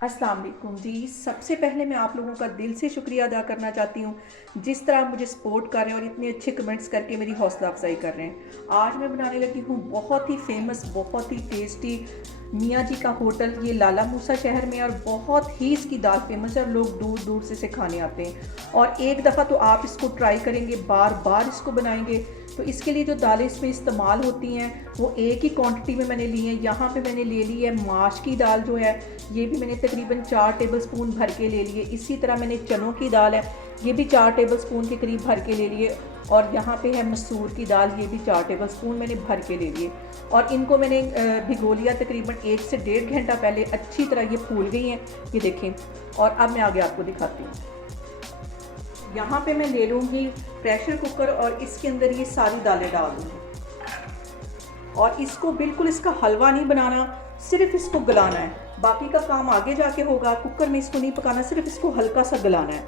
अस्सलाम वालेकुम जी। सबसे पहले मैं आप लोगों का दिल से शुक्रिया अदा करना चाहती हूँ, जिस तरह आप मुझे सपोर्ट कर रहे हैं और इतने अच्छे कमेंट्स करके मेरी हौसला अफजाई कर रहे हैं। आज मैं बनाने लगी हूँ बहुत ही फेमस, बहुत ही टेस्टी मियाँ जी का होटल, ये लाला मूसा शहर में, और बहुत ही इसकी दाल फेमस है और लोग दूर दूर से इसे खाने आते हैं। और एक दफ़ा तो आप इसको ट्राई करेंगे, बार बार इसको बनाएंगे। तो इसके लिए जो दालें इसमें इस्तेमाल होती हैं वो एक ही क्वांटिटी में मैंने ली है। यहाँ पे मैंने ले ली है माश की दाल, जो है ये भी मैंने तकरीबन 4 टेबलस्पून भर के ले लिए। इसी तरह मैंने चनों की दाल है, ये भी 4 टेबलस्पून के करीब भर के ले लिए। और यहाँ पे है मसूर की दाल, ये भी 4 टेबलस्पून मैंने भर के ले लिए। और इनको मैंने भिगो लिया तकरीबन 1 से 1.5 घंटा पहले। अच्छी तरह ये फूल गई हैं, ये देखें। और अब मैं आगे आपको दिखाती हूँ। यहाँ पे मैं ले लूँगी प्रेशर कुकर और इसके अंदर ये सारी दालें डाल दूँगी। और इसको बिल्कुल इसका हलवा नहीं बनाना, सिर्फ इसको गलाना है। बाकी का काम आगे जाके होगा। कुकर में इसको नहीं पकाना, सिर्फ इसको हल्का सा गलाना है।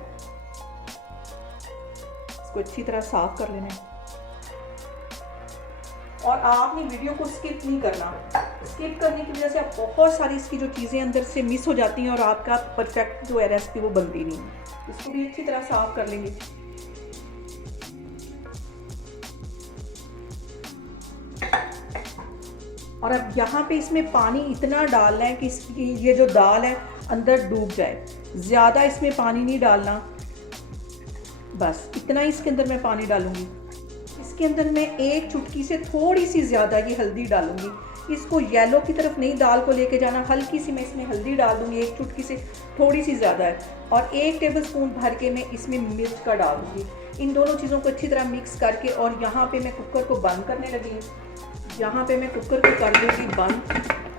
इसको अच्छी तरह साफ कर लेना है। और आपने वीडियो को स्किप नहीं करना। स्किप करने की वजह से आप बहुत सारी इसकी जो चीज़ें अंदर से मिस हो जाती हैं और आपका परफेक्ट जो है रेसिपी वो बनती नहीं है। इसको भी अच्छी तरह साफ कर लेंगे। और अब यहाँ पे इसमें पानी इतना डालना है कि इसकी ये जो दाल है अंदर डूब जाए। ज़्यादा इसमें पानी नहीं डालना, बस इतना ही इसके अंदर मैं पानी डालूंगी। इसके अंदर मैं एक चुटकी से थोड़ी सी ज़्यादा ये हल्दी डालूंगी। इसको येलो की तरफ नहीं दाल को लेके जाना, हल्की सी मैं इसमें हल्दी डाल दूंगी, एक चुटकी से थोड़ी सी ज़्यादा है। और 1 टेबलस्पून भर के मैं इसमें मिर्च का डाल दूंगी। इन दोनों चीज़ों को अच्छी तरह मिक्स करके, और यहाँ पे मैं कुकर को बंद करने लगी हूँ। यहाँ पे मैं कुकर को कर दूँगी बंद,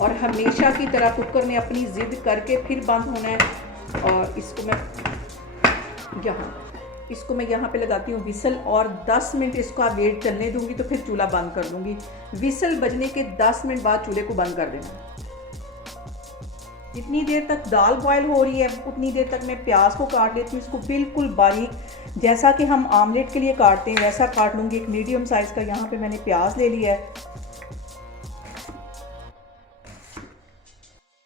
और हमेशा की तरह कुकर ने अपनी ज़िद करके फिर बंद होना है। और इसको मैं यहाँ पे लगाती हूँ विसल, और 10 मिनट इसका वेट चलने दूँगी, तो फिर चूल्हा बंद कर दूँगी। विसल बजने के 10 मिनट बाद चूल्हे को बंद कर देना। जितनी देर तक दाल बॉयल हो रही है उतनी देर तक मैं प्याज को काट लेती हूँ। इसको बिल्कुल बारीक, जैसा कि हम आमलेट के लिए काटते हैं वैसा काट लूँगी। एक मीडियम साइज़ का यहाँ पे मैंने प्याज ले लिया है।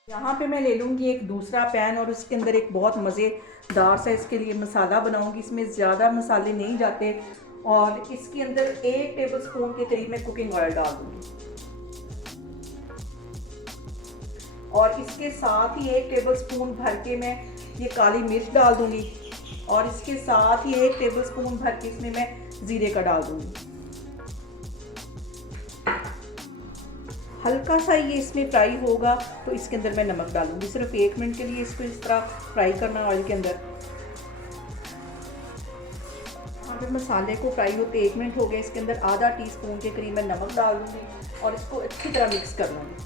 यहाँ पे मैं ले लूँगी एक दूसरा पैन, और उसके अंदर एक बहुत मज़ेदार सा इसके लिए मसाला बनाऊँगी। इसमें ज़्यादा मसाले नहीं जाते। और इसके अंदर 1 टेबलस्पून के करीब मैं कुकिंग ऑयल डाल दूँगी। और इसके साथ ही 1 टेबलस्पून भर के मैं ये काली मिर्च डाल दूँगी। और इसके साथ ही 1 टेबलस्पून भर के इसमें मैं ज़ीरे का डाल दूँगी। हल्का सा ये इसमें फ्राई होगा तो इसके अंदर मैं नमक डालूंगी। सिर्फ 1 मिनट के लिए इसको इस तरह फ्राई करना ऑयल के अंदर। अगर मसाले को फ्राई होते 1 मिनट हो गए, इसके अंदर आधा टीस्पून के करीब मैं नमक डाल दूँगी और इसको अच्छी तरह मिक्स कर लूँगी।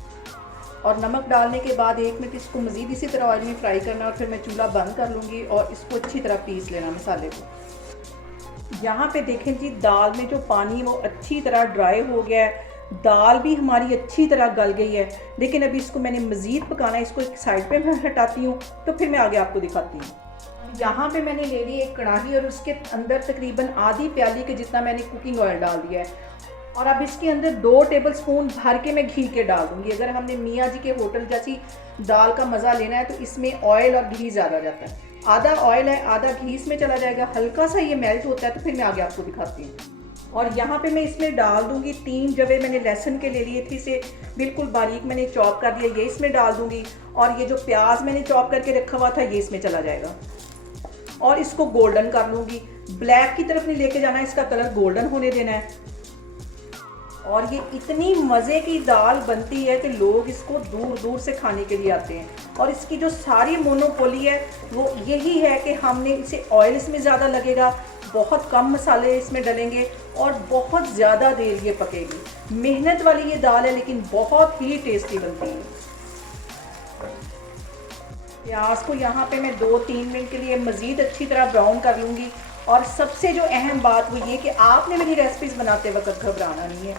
और नमक डालने के बाद 1 मिनट इसको मज़ीद इसी तरह ऑयल में फ्राई करना, और फिर मैं चूल्हा बंद कर लूँगी और इसको अच्छी तरह पीस लेना मसाले को। यहाँ पे देखें जी, दाल में जो पानी वो अच्छी तरह ड्राई हो गया है। दाल भी हमारी अच्छी तरह गल गई है, लेकिन अभी इसको मैंने मज़ीद पकाना है। इसको एक साइड पे मैं हटाती हूँ, तो फिर मैं आगे आपको दिखाती हूँ। यहाँ पे मैंने ले ली एक कढ़ाई, और उसके अंदर तकरीबन आधी प्याली के जितना मैंने कुकिंग ऑयल डाल दिया है। और अब इसके अंदर 2 टेबलस्पून भर के मैं घी के डाल दूँगी। अगर हमने मियाँ जी के होटल जैसी दाल का मज़ा लेना है तो इसमें ऑयल और घी ज़्यादा जाता है। आधा ऑयल है, आधा घी इसमें चला जाएगा। हल्का सा ये मेल्ट होता है तो फिर मैं आगे आपको दिखाती हूँ। और यहाँ पे मैं इसमें डाल दूँगी 3 जवे मैंने लहसुन के ले लिए थे, इसे बिल्कुल बारीक मैंने चॉप कर दिया, ये इसमें डाल दूँगी। और ये जो प्याज मैंने चॉप करके रखा हुआ था ये इसमें चला जाएगा। और इसको गोल्डन कर लूँगी। ब्लैक की तरफ नहीं लेके जाना, इसका कलर गोल्डन होने देना है। और ये इतनी मज़े की दाल बनती है कि लोग इसको दूर दूर से खाने के लिए आते हैं। और इसकी जो सारी मोनोपोली है वो यही है कि हमने इसे ऑयल इसमें ज़्यादा लगेगा, बहुत कम मसाले इसमें डलेंगे और बहुत ज़्यादा देर ये पकेगी। मेहनत वाली ये दाल है लेकिन बहुत ही टेस्टी बनती है। प्याज को यहाँ पे मैं 2-3 मिनट के लिए मज़ीद अच्छी तरह ब्राउन कर लूँगी। और सबसे जो अहम बात वो ये कि आपने मेरी रेसिपीज़ बनाते वक्त घबराना नहीं है।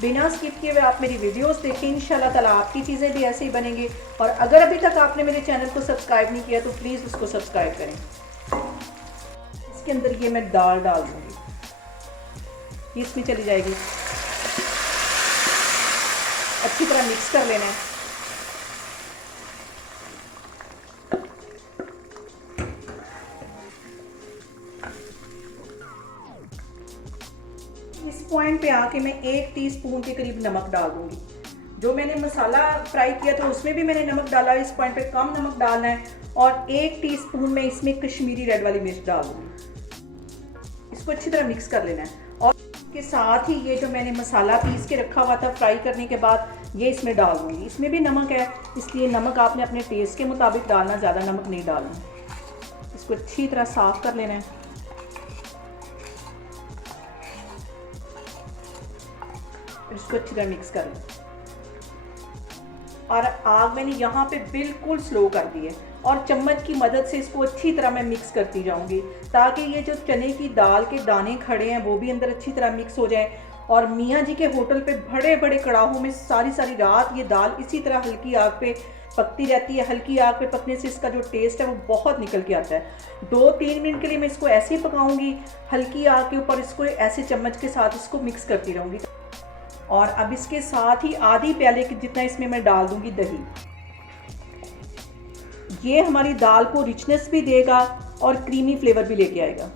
बिना स्किप किए हुए आप मेरी वीडियोस देखें, इंशाल्लाह ताला आपकी चीज़ें भी ऐसे ही बनेंगी। और अगर अभी तक आपने मेरे चैनल को सब्सक्राइब नहीं किया तो प्लीज़ उसको सब्सक्राइब करें। इसके अंदर ये मैं दाल डाल दूँगी, ये इसमें चली जाएगी। अच्छी तरह मिक्स कर लेना है। पॉइंट पे आके मैं 1 टीस्पून के करीब नमक डाल दूंगी। जो मैंने मसाला फ्राई किया था उसमें भी मैंने नमक डाला, इस पॉइंट पे कम नमक डालना है। और 1 टीस्पून में इसमें कश्मीरी रेड वाली मिर्च डाल दूंगी। इसको अच्छी तरह मिक्स कर लेना है। और के साथ ही ये जो मैंने मसाला पीस के रखा हुआ था फ्राई करने के बाद, ये इसमें डाल दूंगी। इसमें भी नमक है, इसलिए नमक आपने अपने टेस्ट के मुताबिक डालना, ज़्यादा नमक नहीं डालना। इसको अच्छी तरह साफ कर लेना है। इसको अच्छी तरह मिक्स कर लें। और आग मैंने यहाँ पे बिल्कुल स्लो कर दी है और चम्मच की मदद से इसको अच्छी तरह मैं मिक्स करती जाऊंगी, ताकि ये जो चने की दाल के दाने खड़े हैं वो भी अंदर अच्छी तरह मिक्स हो जाए। और मियाँ जी के होटल पे बड़े बड़े कड़ाहों में सारी सारी रात ये दाल इसी तरह हल्की आग पे पकती रहती है। हल्की आग पे पकने से इसका जो टेस्ट है वो बहुत निकल के आता है। 2-3 मिनट के लिए मैं इसको ऐसे ही पकाऊंगी हल्की आग के ऊपर। इसको ऐसे चम्मच के साथ इसको मिक्स करती रहूँगी। और अब इसके साथ ही आधी प्याले के जितना इसमें मैं डाल दूंगी दही। ये हमारी दाल को रिचनेस भी देगा और क्रीमी फ्लेवर भी लेके आएगा।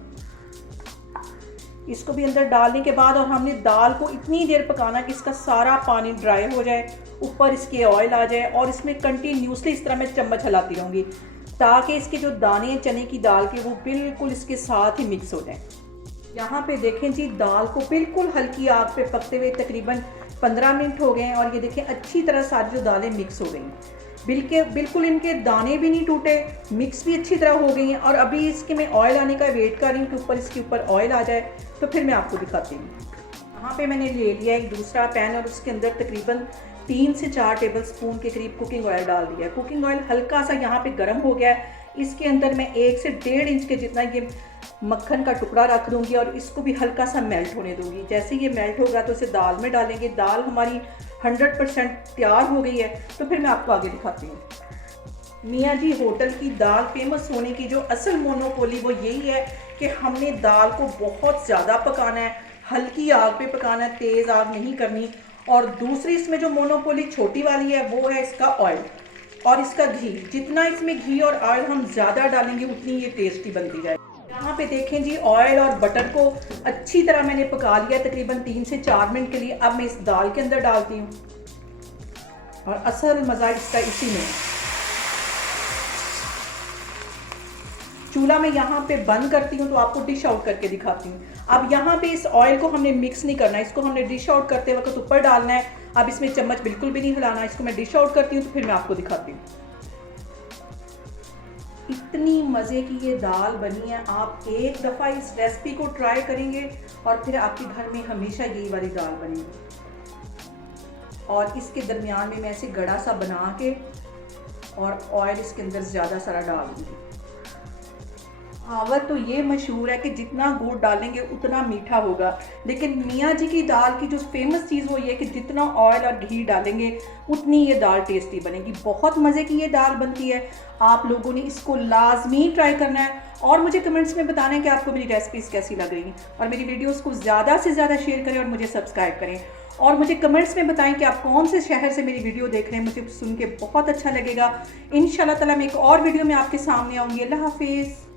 इसको भी अंदर डालने के बाद और हमने दाल को इतनी देर पकाना कि इसका सारा पानी ड्राई हो जाए, ऊपर इसके ऑयल आ जाए। और इसमें कंटिन्यूसली इस तरह मैं चम्मच हिलाती रहूँगी, ताकि इसके जो दाने चने की दाल के वो बिल्कुल इसके साथ ही मिक्स हो जाए। यहाँ पे देखें जी, दाल को बिल्कुल हल्की आग पे पकते हुए तकरीबन 15 मिनट हो गए हैं। और ये देखें अच्छी तरह सारी जो दालें मिक्स हो गई हैं, बिल्कुल इनके दाने भी नहीं टूटे, मिक्स भी अच्छी तरह हो गई हैं। और अभी इसके मैं ऑयल आने का वेट कर रही हूँ कि ऊपर इसके ऊपर ऑयल आ जाए, तो फिर मैं आपको दिखाती हूँ। यहाँ पे मैंने ले लिया एक दूसरा पैन और उसके अंदर तकरीबन 3 से 4 टेबल स्पून के करीब कुकिंग ऑयल डाल दिया है। कुकिंग ऑयल हल्का सा यहाँ पे गर्म हो गया है। इसके अंदर मैं 1 से 1.5 इंच के जितना ये मक्खन का टुकड़ा रख दूंगी और इसको भी हल्का सा मेल्ट होने दूंगी। जैसे ये मेल्ट होगा तो इसे दाल में डालेंगे। दाल हमारी 100% तैयार हो गई है, तो फिर मैं आपको आगे दिखाती हूँ। मियाँ जी होटल की दाल फेमस होने की जो असल मोनोपोली वो यही है कि हमने दाल को बहुत ज़्यादा पकाना है, हल्की आग पे पकाना है, तेज़ आग नहीं करनी। और दूसरी इसमें जो मोनोपोली छोटी वाली है वो है इसका ऑयल और इसका घी। जितना इसमें घी और ऑयल हम ज़्यादा डालेंगे उतनी ये टेस्टी बनती जाएगी। यहाँ पे देखें जी, ऑयल और बटर को अच्छी तरह मैंने पका लिया तकरीबन 3 से 4 मिनट के लिए। अब मैं इस दाल के अंदर डालती हूँ और असल मज़ा इसका इसी में। चूल्हा मैं यहाँ पे बंद करती हूँ तो आपको डिश आउट करके दिखाती हूँ। अब यहाँ पे इस ऑयल को हमने मिक्स नहीं करना, इसको हमने डिश आउट करते वक्त ऊपर डालना है। अब इसमें चम्मच बिल्कुल भी नहीं हिलाना। इसको मैं डिश आउट करती हूँ तो फिर मैं आपको दिखाती हूँ। इतनी मज़े की ये दाल बनी है, आप एक दफ़ा इस रेसिपी को ट्राई करेंगे और फिर आपके घर में हमेशा यही वाली दाल बनेगी। और इसके दरमियान में मैं ऐसे गड़ा सा बना के और ऑयल इसके अंदर ज़्यादा सारा डाल दूँगी। कहावत तो ये मशहूर है कि जितना गुड़ डालेंगे उतना मीठा होगा, लेकिन मियाँ जी की दाल की जो फेमस चीज़ वो ये कि जितना ऑयल और घी डालेंगे उतनी ये दाल टेस्टी बनेगी। बहुत मज़े की ये दाल बनती है। आप लोगों ने इसको लाजमी ट्राई करना है और मुझे कमेंट्स में बताना है कि आपको मेरी रेसिपीज़ कैसी लग रही हैं। और मेरी वीडियोज़ को ज़्यादा से ज़्यादा शेयर करें और मुझे सब्सक्राइब करें। और मुझे कमेंट्स में बताएं कि आप कौन से शहर से मेरी वीडियो देख रहे हैं। मुझे सुन के बहुत अच्छा लगेगा। इंशाल्लाह ताला मैं एक और वीडियो में आपके सामने आऊँगी। अल्लाह हाफिज़।